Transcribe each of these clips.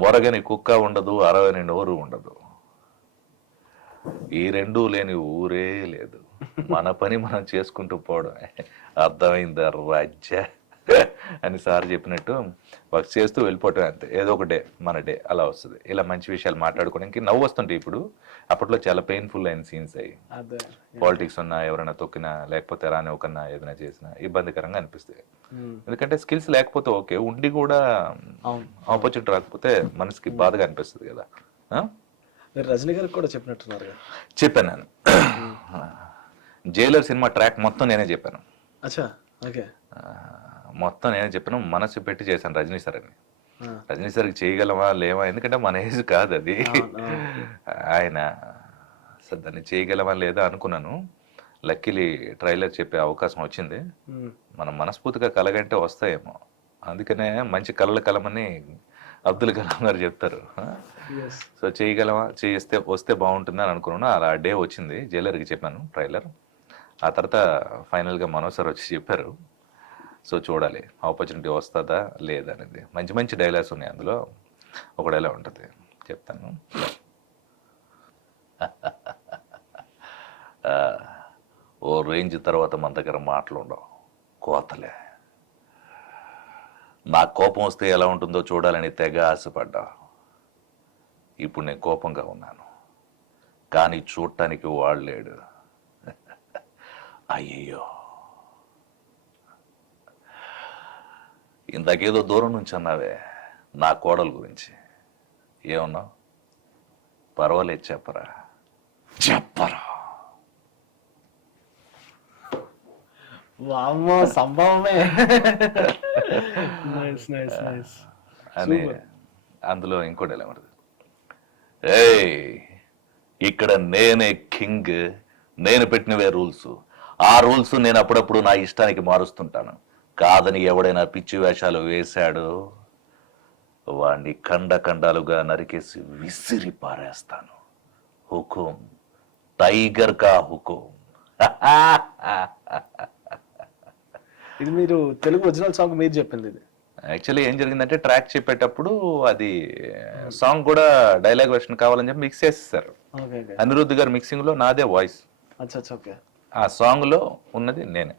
మొరగని కుక్క ఉండదు, అరవని నోరు ఉండదు. ఈ రెండూ లేని ఊరే లేదు. మన పని మనం చేసుకుంటూ పోవడమే. అర్థమైందా రాజ్య అని సార్ చెప్పినట్టు వర్క్ చేస్తూ వెళ్ళిపోవటం అంతే. ఏదో ఒక డే మన డే అలా వస్తుంది. ఇలా మంచి విషయాలు మాట్లాడుకోవడానికి నవ్వు వస్తుంటాయి. ఇప్పుడు అప్పట్లో చాలా పెయిన్ఫుల్ అయిన సీన్స్ అయ్యి, పాలిటిక్స్ ఉన్నా, ఎవరైనా తొక్కినా, లేకపోతే రాని ఒకన్నా ఏదైనా చేసినా ఇబ్బందికరంగా అనిపిస్తాయి. ఎందుకంటే స్కిల్స్ లేకపోతే ఓకే, ఉండి కూడా ఆపర్చునిటీ రాకపోతే మనసుకి బాధగా అనిపిస్తుంది కదా. రజనీ గారికి కూడా చెప్పినట్టున్నారు. చెప్పాను నేను. జైలర్ సినిమా ట్రాక్ మొత్తం నేనే చెప్పాను. మొత్తం నేనే చెప్పాను. మనసు పెట్టి చేశాను రజనీ సార్ అని. రజనీ సార్కి చేయగలమా లేవా, ఎందుకంటే మన ఏజ్ కాదు అది. ఆయన సార్ దాన్ని చేయగలమా లేదా అనుకున్నాను. లక్కీలీ ట్రైలర్ చెప్పే అవకాశం వచ్చింది. మనం మనస్ఫూర్తిగా కలగంటే వస్తాయేమో. అందుకనే మంచి కళలు కలమని అబ్దుల్ కలాం గారు చెప్తారు. సో చేయగలమా, వస్తే బాగుంటుంది అని అనుకున్నాను. అలా డే వచ్చింది. జైలర్కి చెప్పాను ట్రైలర్. ఆ తర్వాత ఫైనల్గా మనోజ్ సార్ వచ్చి చెప్పారు. సో చూడాలి ఆపర్చునిటీ వస్తుందా లేదా అనేది. మంచి మంచి డైలాగ్స్ ఉన్నాయి అందులో. ఒక డైలాగ్ ఉంటుంది, చెప్తాను. ఓ రేంజ్ తర్వాత మన దగ్గర మాటలు ఉండవు, కోతలే. నా కోపం వస్తే ఎలా ఉంటుందో చూడాలని తెగ ఆశపడ్డా. ఇప్పుడు నేను కోపంగా ఉన్నాను, కానీ చూడటానికి వాడలేడు. అయ్యో, ఇందాకేదో దూరం నుంచి అన్నావే నా కోడలు గురించి. ఏమన్నావు? పర్వాలేదు, చెప్పరా. సంభవమే అని అందులో ఇంకోటి ఎలా ఉంటుంది, ఏయ్ ఇక్కడ నేనే కింగ్, నేను పెట్టినవే రూల్స్. ఆ రూల్స్ నేను అప్పుడప్పుడు నా ఇష్టానికి మారుస్తుంటాను. కాదని ఎవడైనా పిచ్చి వేషాలు వేశాడు వాణ్ణి ఖండాలుగా నరికేసి విసిరి పారేస్తాను. హుకుం, టైగర్ కా హుకుం. ఇది మీరు తెలుగు ఒరిజినల్ సాంగ్ మీరు చెప్పింది. ఇది యాక్చువల్లీ ఏం జరిగిందంటే ట్రాక్ చెప్పేటప్పుడు అది సాంగ్ కూడా డైలాగ్ వెర్షన్ కావాలని చెప్పి మిక్స్ చేసేసారు. అనిరుద్ధ్ గారు మిక్సింగ్ లో నాదే వాయిస్. ఆ సాంగ్ లో ఉన్నది నేనే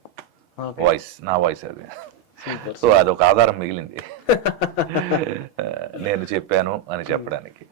వాయిస్, నా వాయిస్ అది. సో అదొక ఆధారం మిగిలింది నేను చెప్పాను అని చెప్పడానికి.